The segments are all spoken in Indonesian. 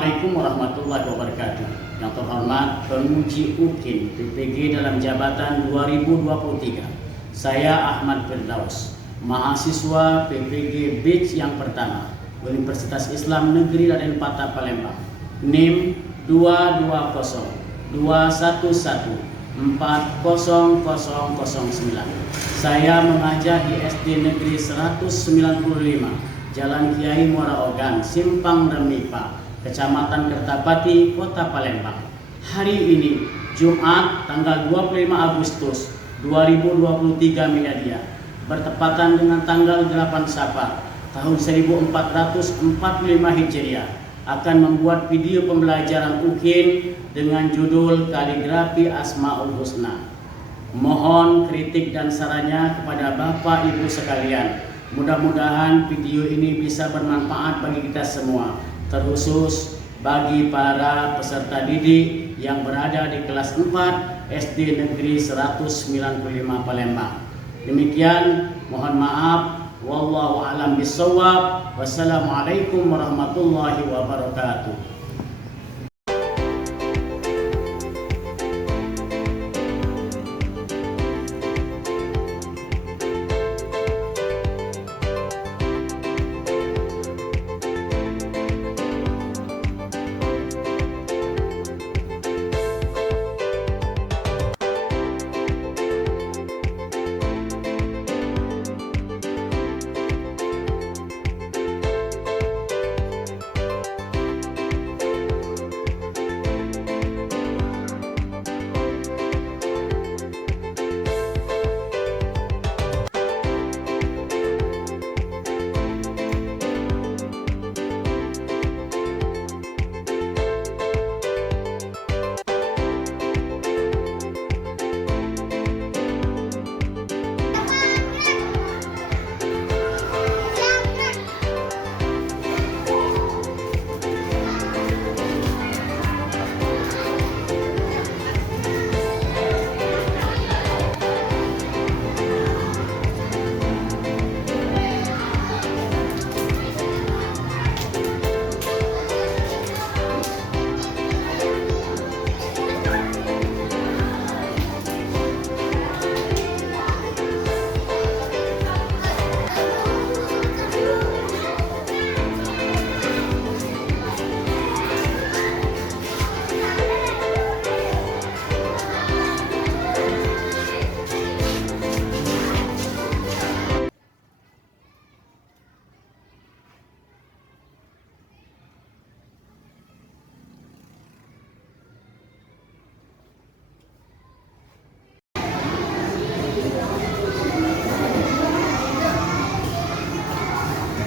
Assalamualaikum warahmatullahi wabarakatuh. Yang terhormat penguji UKIN PPG dalam jabatan 2023. Saya Ahmad Firdaus, mahasiswa PPG Batch yang pertama Universitas Islam Negeri Raden Patah Palembang. NIM 22021400009. Saya mengajar di SD Negeri 195 Jalan Kiai Muara Ogan, Simpang Remipa, Kecamatan Kertapati, Kota Palembang. Hari ini, Jumat, tanggal 25 Agustus 2023 Miladia, bertepatan dengan tanggal 8 Safar tahun 1445 Hijriah, akan membuat video pembelajaran UKIN dengan judul Kaligrafi Asmaul Husna. Mohon kritik dan sarannya kepada Bapak Ibu sekalian. Mudah-mudahan video ini bisa bermanfaat bagi kita semua, terkhusus bagi para peserta didik yang berada di kelas 4 SD Negeri 195 Palembang. Demikian, mohon maaf. Wallahu a'lam bishawab. Wassalamualaikum warahmatullahi wabarakatuh.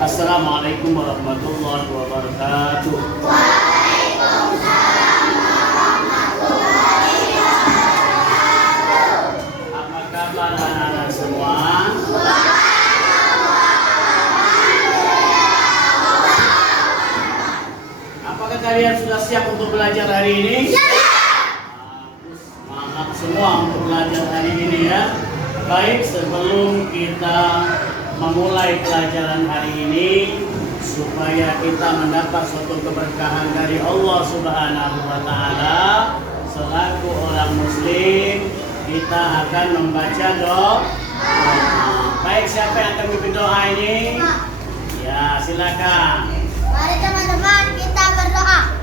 Assalamualaikum warahmatullahi wabarakatuh. Waalaikumsalam warahmatullahi wabarakatuh. Apa kabar anak-anak semua? Apakah kalian sudah siap untuk belajar hari ini? Semangat semua untuk belajar hari ini ya. Baik, sebelum kita memulai pelajaran hari ini, supaya kita mendapat suatu keberkahan dari Allah Subhanahu wa Ta'ala, selaku orang Muslim, kita akan membaca doa. Baik, siapa yang akan memimpin doa ini? Ya, silakan. Mari teman-teman kita berdoa.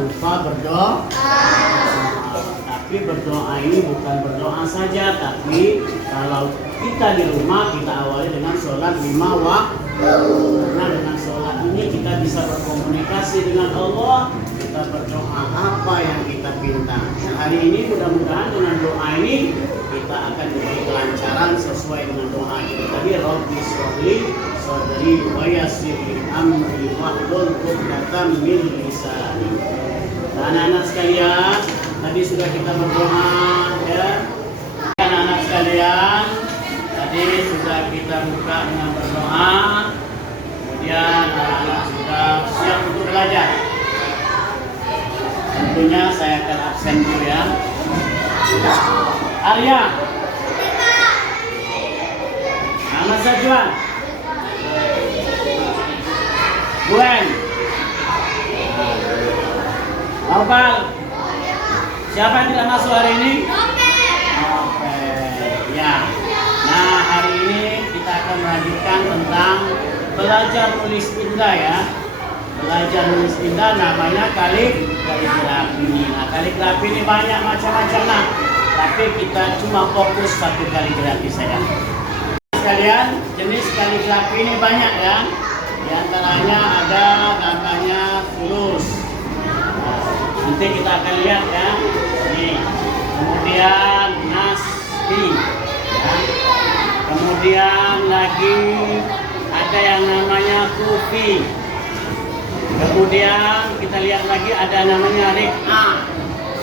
lupa berdoa. Tapi berdoa ini bukan berdoa saja, tapi kalau kita di rumah kita awali dengan sholat 5 waktu. Karena dengan sholat ini kita bisa berkomunikasi dengan Allah, kita berdoa apa yang kita pinta. Dan hari ini mudah-mudahan dengan doa ini kita akan diberi kelancaran sesuai dengan doa kita tadi. Rabbi sholli sadri wa yassir li amri wahlul 'uqdatam min lisani. Nah, anak-anak sekalian, tadi sudah kita berdoa ya. Anak-anak sekalian, tadi sudah kita buka dengan berdoa. Kemudian anak-anak sudah siap untuk belajar. Tentunya saya akan absen dulu ya. Arya, Ahmad Sajuan, Gwen, Naufal. Siapa yang tidak masuk hari ini? Oke. Ya. Nah, hari ini kita akan melanjutkan tentang belajar nulis indah ya. Belajar nulis indah namanya kaligrafi. Nah, kaligrafi ini banyak macam-macam nah. Tapi kita cuma fokus satu kaligrafi saja. Sekalian, jenis kaligrafi ini banyak ya. Di antaranya ada namanya tulus. Nanti kita akan lihat ya. Nih. Kemudian nasbi. Ya. Kemudian lagi ada yang namanya kufi. Kemudian kita lihat lagi ada namanya rik'a.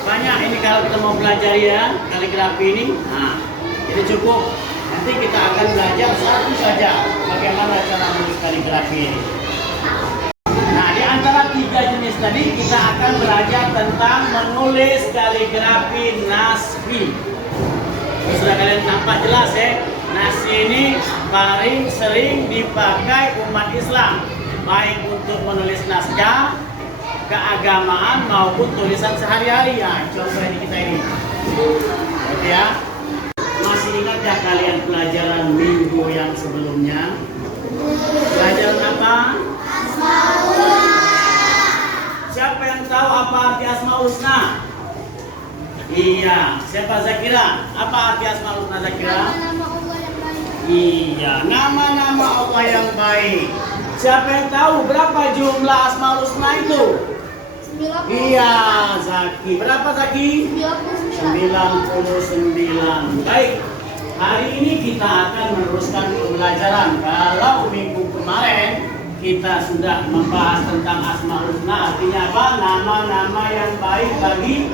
Banyak ini kalau kita mau belajar ya kaligrafi ini. Nah, ini cukup. Nanti kita akan belajar satu saja bagaimana cara menulis kaligrafi ini. Nah, di antara 3 jenis tadi kita akan belajar tentang menulis kaligrafi nasbi. Sudah kalian nampak jelas ya. Nasbi ini paling sering dipakai umat Islam, baik untuk menulis naskah, keagamaan maupun tulisan sehari-hari ya. Contoh ini kita ini. Oke ya. Masih ingat ya kalian pelajaran minggu yang sebelumnya? Pelajaran apa? Asmaul Husna. Siapa yang tahu apa arti Asmaul Husna? Iya, siapa Zakira? Apa arti Asmaul Husna Zakira? Nama-nama Allah yang baik. Iya, nama-nama Allah yang baik. Siapa yang tahu berapa jumlah Asmaul Husna itu? 90. Iya, Zaki. Berapa Zaki? 99. Baik. Hari ini kita akan meneruskan pembelajaran. Kalau minggu kemarin kita sudah membahas tentang Asmaul Husna, artinya apa? Nama-nama yang baik bagi.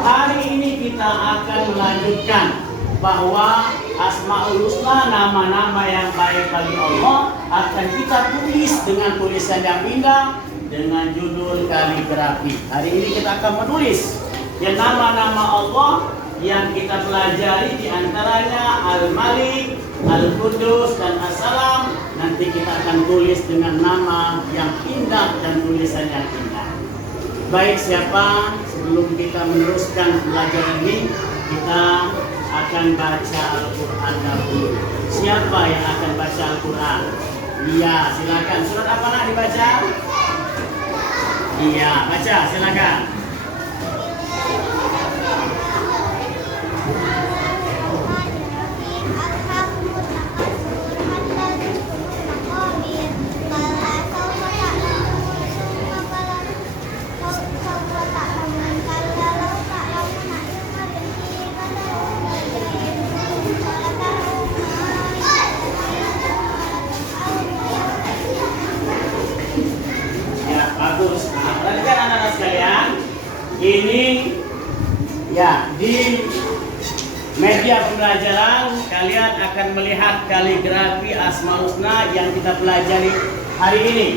Hari ini kita akan melanjutkan bahwa Asmaul Husna, nama-nama yang baik bagi Allah, akan kita tulis dengan tulisan yang indah dengan judul kaligrafi. Hari ini kita akan menulis ya nama-nama Allah yang kita pelajari, diantaranya Al-Malik, Al-Qudus, dan As-Salam. Nanti kita akan tulis dengan nama yang indah dan tulisan yang indah. Baik, siapa? Sebelum kita meneruskan pelajaran ini, kita akan baca Al-Quran dahulu. Siapa yang akan baca Al-Quran? Iya, silakan. Surat apa nak dibaca? Iya, baca, silakan. Perhatikan anak-anak sekalian, ini ya di media pembelajaran kalian akan melihat kaligrafi Asmaul Husna yang kita pelajari hari ini,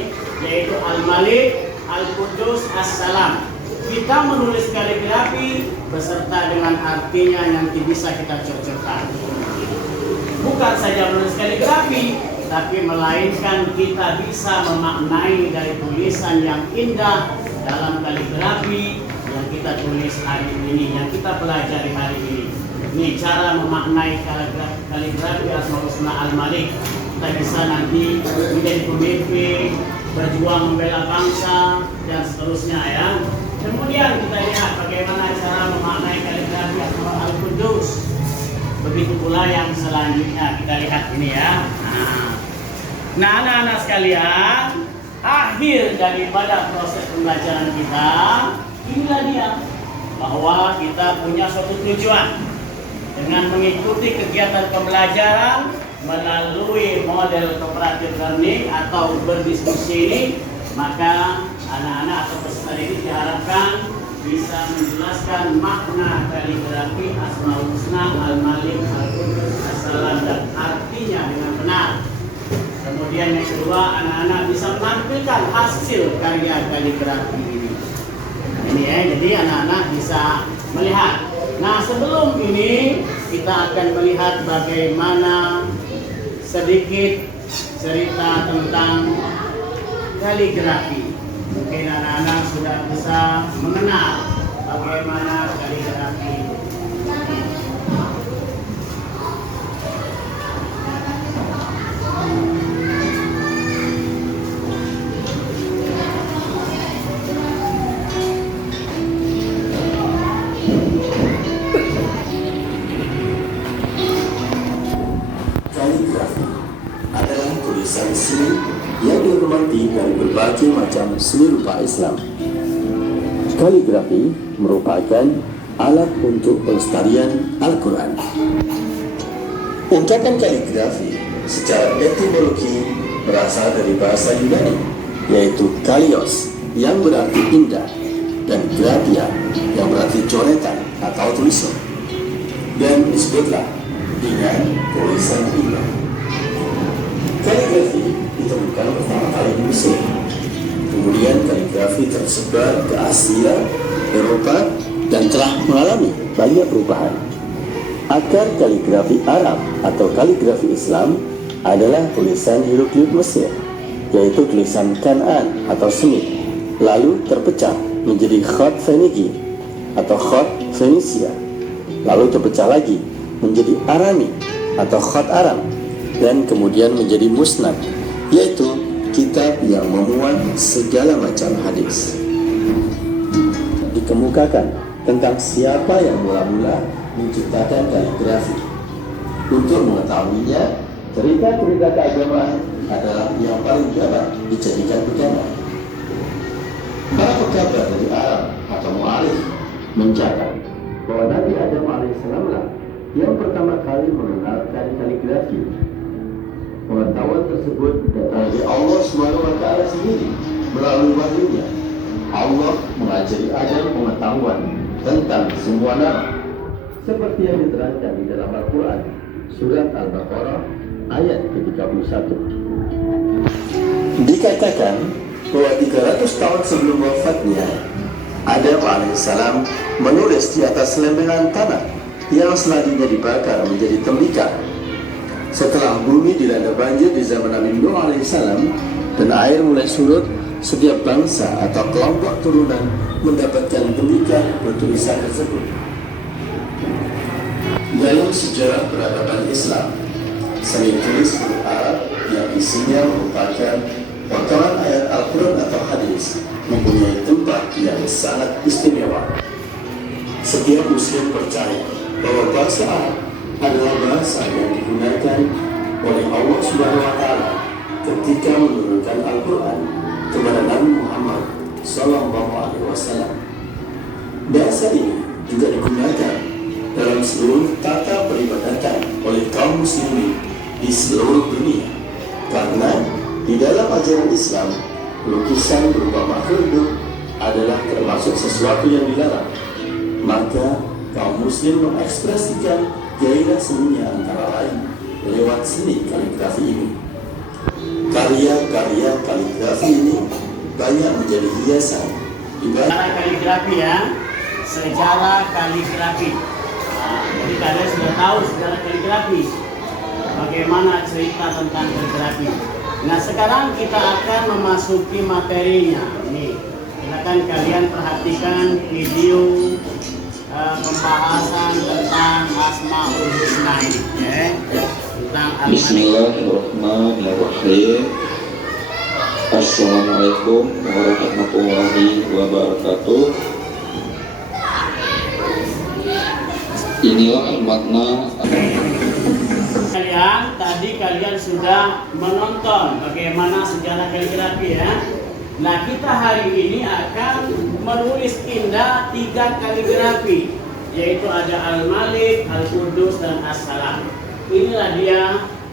yaitu Al-Malik, Al-Qudus, As-Salam. Kita menulis kaligrafi beserta dengan artinya yang bisa kita cocokkan. Bukan saja menulis kaligrafi, tapi melainkan kita bisa memaknai dari tulisan yang indah dalam kaligrafi yang kita tulis hari ini, yang kita pelajari hari ini. Ini cara memaknai kaligrafi Asmaul Husna Al-Malik. Kita bisa nanti menjadi pemimpin, berjuang membela bangsa dan seterusnya ya. Kemudian kita lihat bagaimana cara memaknai kaligrafi Asmaul Al-Qudus. Begitu pula yang selanjutnya kita lihat ini ya. Nah, anak-anak sekalian, akhir daripada proses pembelajaran kita, inilah dia, bahwa kita punya suatu tujuan dengan mengikuti kegiatan pembelajaran melalui model cooperative learning atau berdiskusi ini, maka anak-anak atau peserta didik diharapkan bisa menjelaskan makna kaligrafi Asmaul Husna, Al-Malik, Al-Qudus, As-Salam dan artinya dengan benar. Kemudian yang kedua, anak-anak bisa menampilkan hasil karya kaligrafi ini. Nah, ini ya, jadi anak-anak bisa melihat. Nah, sebelum ini kita akan melihat bagaimana sedikit cerita tentang kaligrafi. Mungkin anak-anak sudah bisa mengenal bagaimana kaligrafi. Kaligrafi adalah tulisan seni yang dihormati dari berbagai macam seni rupa Islam. Kaligrafi merupakan alat untuk pelestarian Al-Quran. Ungkapan kaligrafi secara etimologi berasal dari bahasa Yunani, yaitu kalios yang berarti indah dan grafia yang berarti coretan atau tulisan, dan disebutlah dengan tulisan indah. Kaligrafi ditemukan pertama kali di Mesir. Kemudian kaligrafi tersebar ke Asia, Eropa, dan telah mengalami banyak perubahan. Akar kaligrafi Arab atau kaligrafi Islam adalah tulisan hieroglif Mesir, yaitu tulisan Kan'an atau Semit, lalu terpecah menjadi khat Feniki atau khat Fenisia, lalu terpecah lagi menjadi Arami atau khat Aram, dan kemudian menjadi musnad, yaitu kitab yang memuat segala macam hadis. Dikemukakan tentang siapa yang mula-mula menciptakan kaligrafi. Untuk mengetahuinya, cerita-cerita keagamaan adalah yang paling dapat dijadikan pegangan. Para pekabar dari Arab atau mu'arikh mencatat bahwa Nabi Adam alaihissalam lah yang pertama kali mengenalkan kaligrafi. Pengetahuan tersebut datang dari Allah SWT sendiri melalui wahyunya. Allah mengajari Adam pengetahuan tentang semua nama, seperti yang diterangkan di dalam Al-Quran surat Al-Baqarah ayat ke-31. Dikatakan bahwa 300 tahun sebelum wafatnya, Adam alaihissalam menulis di atas lempengan tanah yang selanjutnya dibakar menjadi tembikar. Setelah bumi dilanda banjir di zaman Nabi Nuh alaihissalam dan air mulai surut, setiap bangsa atau kelompok turunan mendapatkan tembikar bertulisan tersebut. Dalam sejarah peradaban Islam, seni tulis huruf Arab yang isinya merupakan potongan ayat Al-Quran atau hadis mempunyai tempat yang sangat istimewa. Setiap Muslim percaya bahwa bahasa Arab adalah bahasa yang digunakan oleh Allah SWT ketika menurunkan Al-Quran kepada Nabi Muhammad SAW. Bahasa ini juga digunakan dalam seluruh tata peribadatan oleh kaum muslimin di seluruh dunia, karena di dalam ajaran Islam lukisan berupa makhluk hidup adalah termasuk sesuatu yang dilarang. Maka kaum muslim mengekspresikan gairah seninya antara lain lewat seni kaligrafi ini. Karya-karya kaligrafi ini banyak menjadi hiasan. Sejarah kaligrafi ya, sejarah kaligrafi. Jadi kalian sudah tahu sejarah kaligrafi, bagaimana cerita tentang kaligrafi. Nah, sekarang kita akan memasuki materinya. Nih, silakan kalian perhatikan video pembahasan tentang Asmaul Husna ini, ya. Tentang Bismillahirrahmanirrahim. Assalamualaikum warahmatullahi wabarakatuh. Inilah makna kalian sudah menonton bagaimana sejarah kaligrafi ya. Nah, kita hari ini akan menulis indah 3 kaligrafi, yaitu ada Al-Malik, Al-Qudus, dan As-Salam. Inilah dia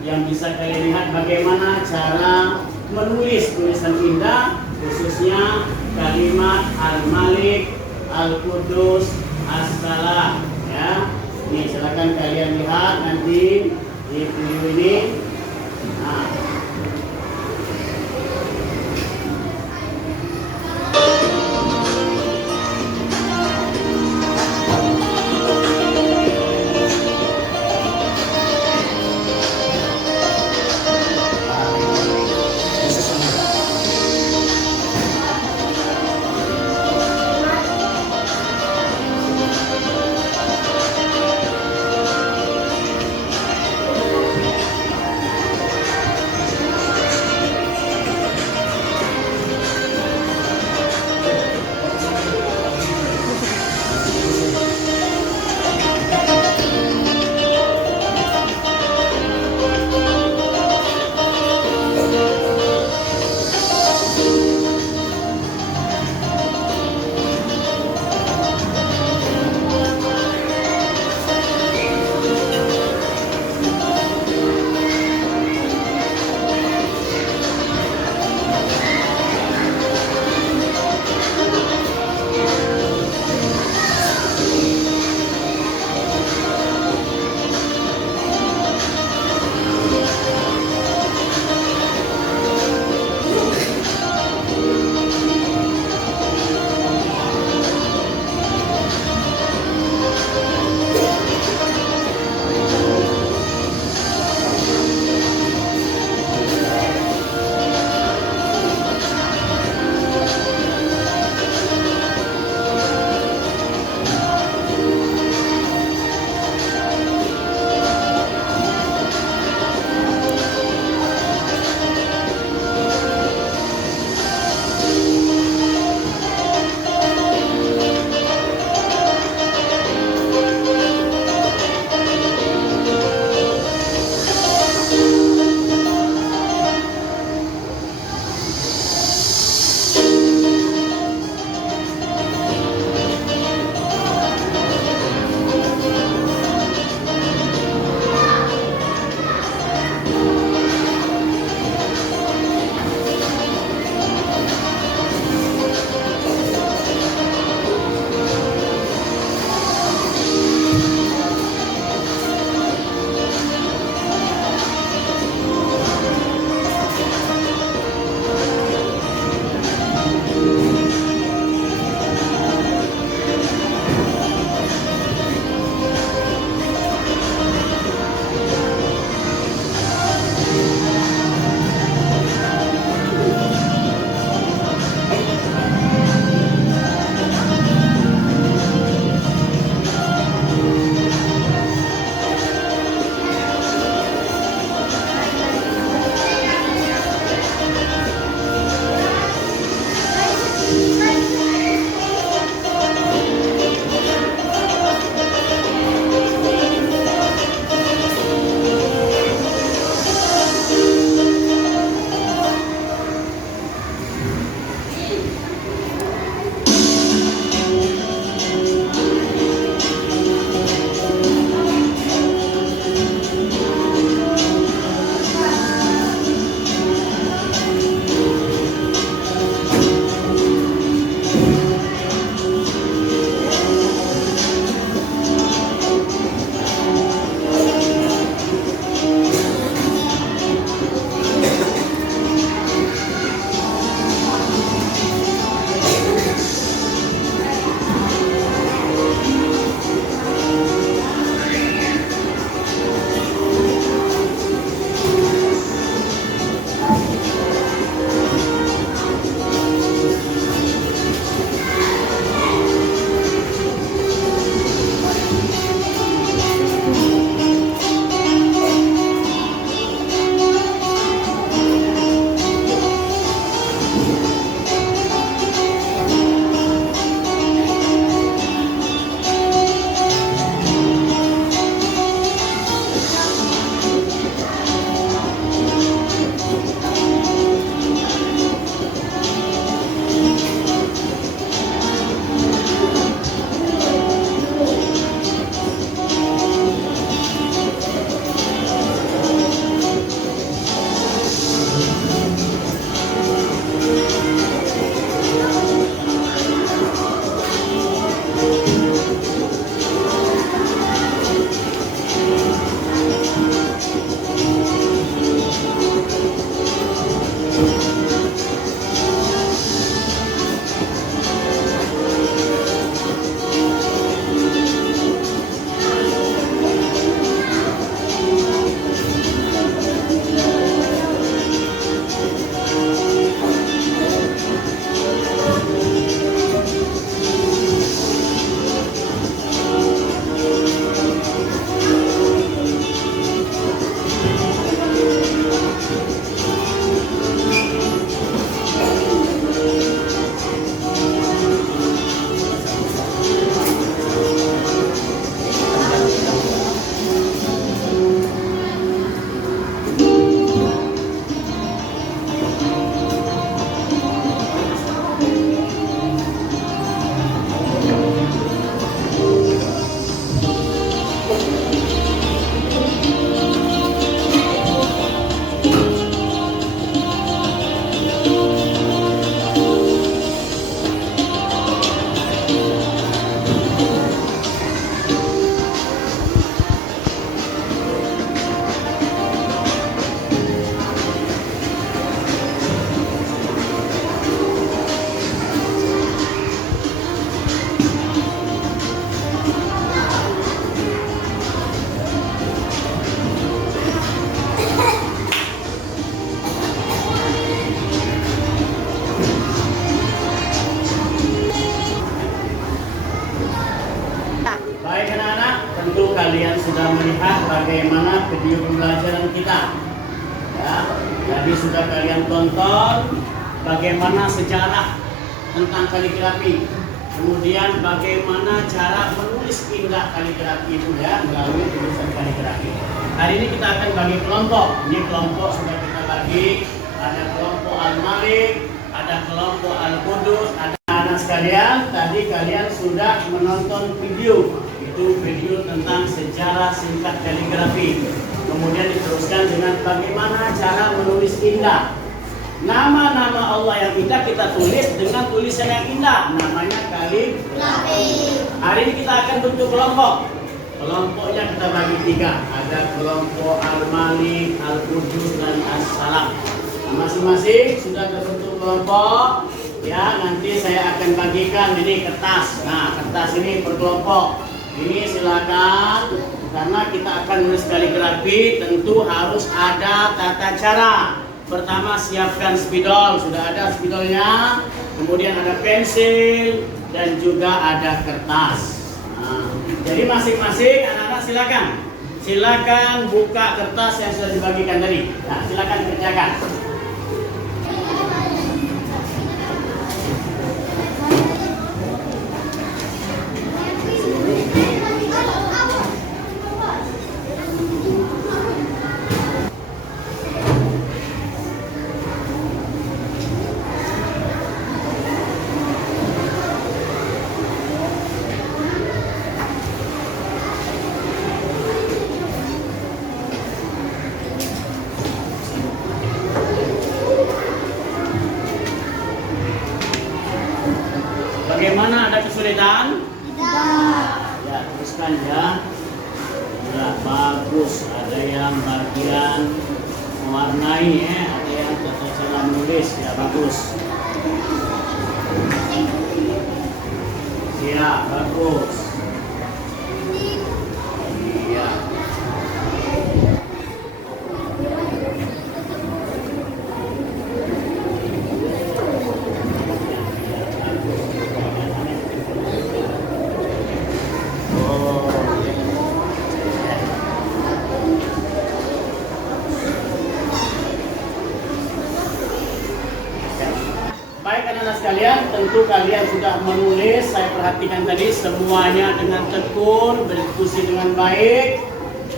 yang bisa kalian lihat bagaimana cara menulis tulisan indah, khususnya kalimat Al-Malik, Al-Qudus, As-Salam ya. Nih, silakan kalian lihat nanti di video ini. Nah, kalian sudah melihat bagaimana video pembelajaran kita. Ya, jadi sudah kalian tonton bagaimana sejarah tentang kaligrafi. Kemudian bagaimana cara menulis indah kaligrafi itu ya melalui tulisan kaligrafi. Hari ini kita akan bagi kelompok. Ini kelompok sudah kita bagi. Ada kelompok Al-Malik, ada kelompok Al-Qudus, ada anak sekalian. Tadi kalian sudah menonton video. Itu video tentang sejarah singkat kaligrafi. Kemudian diteruskan dengan bagaimana cara menulis indah. Nama-nama Allah yang indah kita tulis dengan tulisan yang indah. Namanya kaligrafi. Hari ini kita akan bentuk kelompok. Kelompoknya kita bagi 3. Ada kelompok Al-Malik, Al-Qudus, dan As-Salam. Masing-masing sudah terbentuk kelompok. Ya, nanti saya akan bagikan ini kertas. Nah, kertas ini per kelompok. Ini silakan, karena kita akan menulis kaligrafi tentu harus ada tata cara. Pertama, siapkan spidol, sudah ada spidolnya. Kemudian ada pensil dan juga ada kertas. Nah, jadi masing-masing anak-anak silakan buka kertas yang sudah dibagikan tadi. Nah, silakan kerjakan. Bagaimana, ada kesulitan? Tidak. Ya, teruskan ya. Ya, bagus. Ada yang bagian mewarnai ya, ada yang tata cara menulis ya, bagus. Ya, bagus. Iya. Baik anak-anak sekalian, tentu kalian sudah menulis. Saya perhatikan tadi semuanya dengan tekun, berdiskusi dengan baik.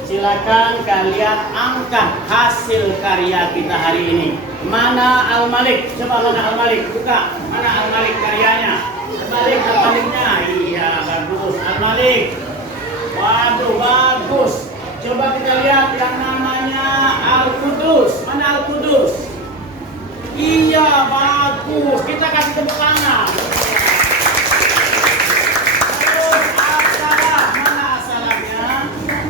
Silakan kalian angkat hasil karya kita hari ini. Mana Al-Malik? Coba mana Al-Malik? Buka. Mana Al-Malik karyanya? Al-Maliknya. Iya, bagus. Al-Malik. Waduh, bagus. Coba kita lihat yang namanya Al-Qudus. Mana Al-Qudus? Iya, bagus. Kita kasih tepuk tangan. Terus As-Salam. Mana As-Salamnya?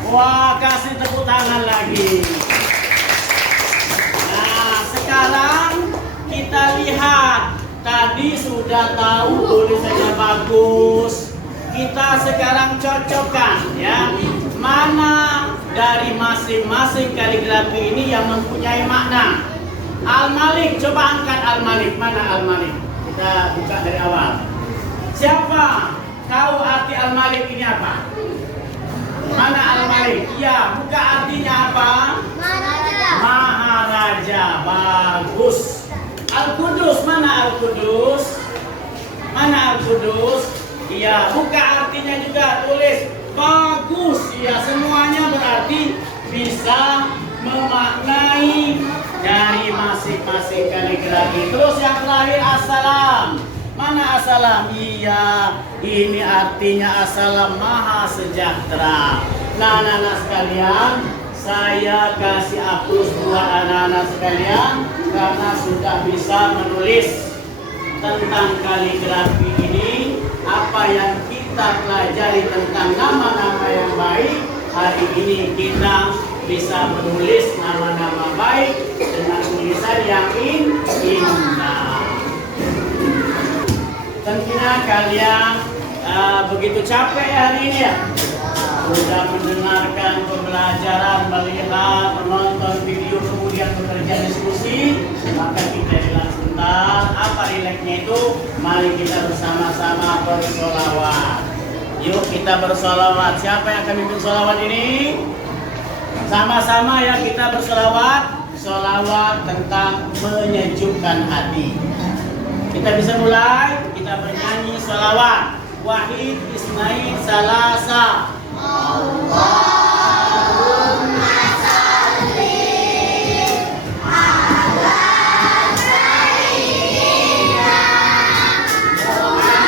Wah, kasih tepuk tangan lagi. Nah, sekarang kita lihat. Tadi sudah tahu tulisannya bagus. Kita sekarang cocokkan ya. Mana dari masing-masing kaligrafi ini yang mempunyai makna? Al-Malik, coba angkat Al-Malik. Mana Al-Malik? Kita buka dari awal. Siapa tahu arti Al-Malik ini apa? Mana Al-Malik? Iya, buka artinya apa? Maharaja. Maharaja, bagus. Al-Qudus, mana Al-Qudus? Mana Al-Qudus? Iya, buka artinya juga, tulis bagus. Iya, semuanya berarti bisa memaknai dari masing-masing kaligrafi. Terus yang terakhir As-Salam. Mana As-Salam? Iya, ini artinya As-Salam maha sejahtera. Nah, anak-anak sekalian, saya kasih aplaus buat anak-anak sekalian karena sudah bisa menulis tentang kaligrafi ini. Apa yang kita pelajari tentang nama-nama yang baik, hari ini kita bisa menulis nama-nama baik dengan tulisan yang indah. Tentunya kalian begitu capek hari ini ya, sudah mendengarkan pembelajaran, melihat, menonton video, kemudian bekerja diskusi. Maka kita relax sebentar. Apa relaxnya itu? Mari kita bersama-sama bersolawat. Yuk kita bersolawat. Siapa yang akan mimpin solawat ini? Sama-sama ya kita bersolawat. Solawat tentang menyejukkan hati. Kita bisa mulai. Kita bernyanyi solawat. Wahid isnain salasa. Allahumma salli ala sayyidina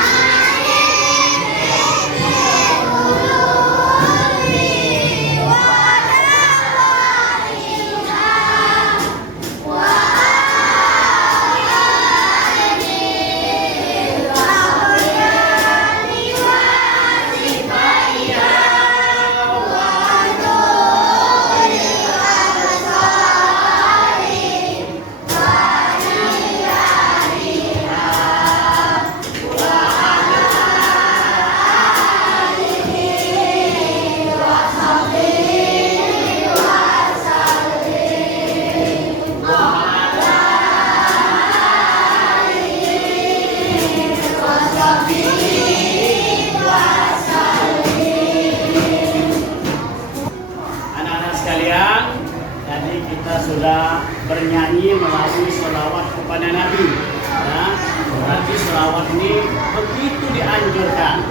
Muhammadin ibnil qulubi wa dawaiha wa alihi wa sahbihi wa sifaiha wa nuril absari wa niyariha wa alihi wa sahbihi wa sallim wa ala alihi wa sahbihi wa sallim. Anak-anak sekalian, tadi kita sudah bernyanyi melalui sholawat kepada Nabi. Ya, berarti sholawat ini begitu dianjurkan.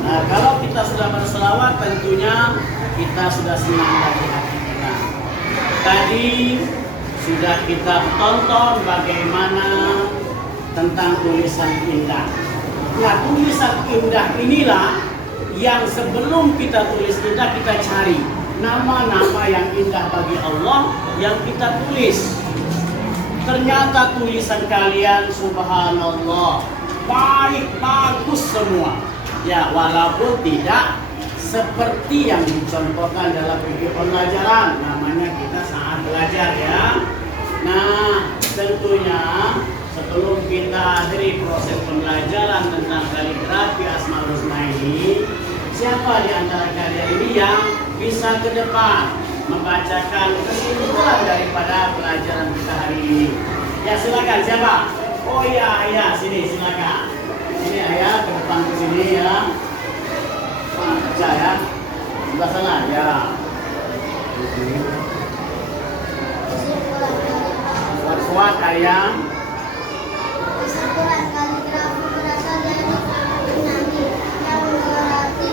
Nah, kalau kita sudah bersolawat, tentunya kita sudah senang dari hati kita. Tadi sudah kita tonton bagaimana tentang tulisan indah. Nah, tulisan indah inilah yang sebelum kita tulis indah, kita cari nama-nama yang indah bagi Allah yang kita tulis. Ternyata tulisan kalian subhanallah baik, bagus semua. Ya, walaupun tidak seperti yang dicontohkan dalam video pembelajaran. Namanya kita saat belajar ya. Nah, tentunya sebelum kita akhiri proses pembelajaran tentang kaligrafi Asmaul Husna ini, siapa di antara kalian ini yang bisa ke depan membacakan kesimpulan daripada pelajaran kita hari ini? Ya, silakan siapa? Oh iya, sini silakan. Sini ayah ke depan ke sini ya. Baca ya. Sebelah sana ya. Kuat ayah. Kesimpulan kaligrafi berasal dari penyanyi yang mengerti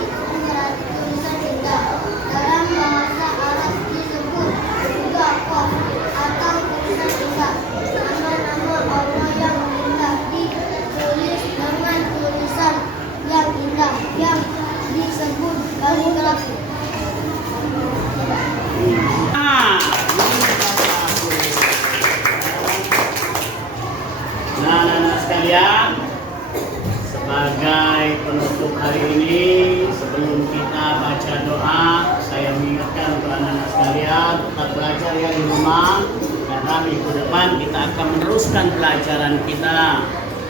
tulisan indah. Dalam bahasa Arab disebut juga qaf atau tulisan indah. Nama-nama Allah yang indah ditulis dengan tulisan yang indah yang disebut kaligrafi. Nah, anak-anak sekalian, sebagai penutup hari ini, sebelum kita baca doa, saya mengingatkan untuk anak-anak sekalian tetap belajar ya di rumah, karena minggu depan kita akan meneruskan pelajaran kita.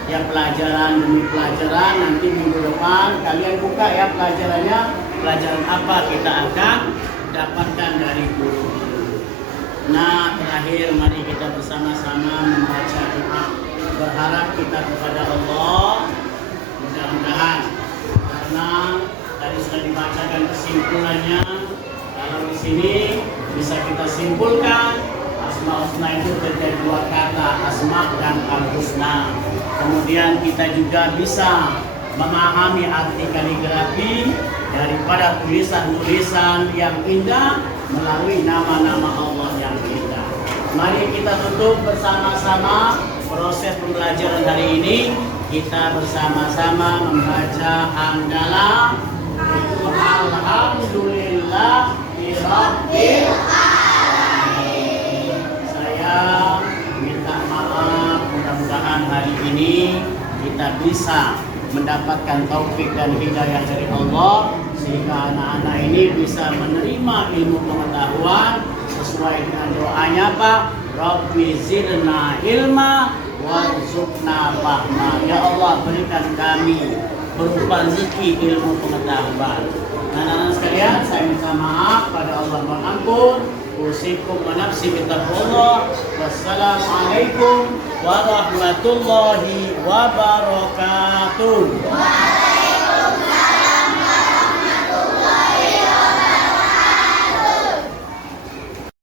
Ya, pelajaran demi pelajaran, nanti minggu depan kalian buka ya pelajarannya, pelajaran apa kita akan dapatkan dari guru. Nah, terakhir mari kita bersama-sama membaca doa. Berharap kita kepada Allah, mudah-mudahan, karena tadi sudah dibacakan kesimpulannya. Kalau di sini bisa kita simpulkan Asmaul Husna itu terdiri dua kata, asma dan al-husna. Kemudian kita juga bisa memahami arti kaligrafi daripada tulisan-tulisan yang indah melalui nama-nama Allah yang indah. Mari kita tutup bersama-sama proses pembelajaran hari ini. Kita bersama-sama membaca hamdalah alhamdulillah rabbil alamin. Saya minta maaf, mudah-mudahan hari ini kita bisa mendapatkan taufik dan hidayah dari Allah sehingga anak-anak ini bisa menerima ilmu pengetahuan sesuai dengan doanya Pak. Rabbi zidna ilma warzuqna fahma. Ya Allah, berikan kami berupa rezeki ilmu pengetahuan. Nah, anak-anak sekalian, saya minta maaf pada Allah, mohon ampun. Usikum wa nafsi bittaqwallah. Wassalamualaikum warahmatullahi wabarakatuh.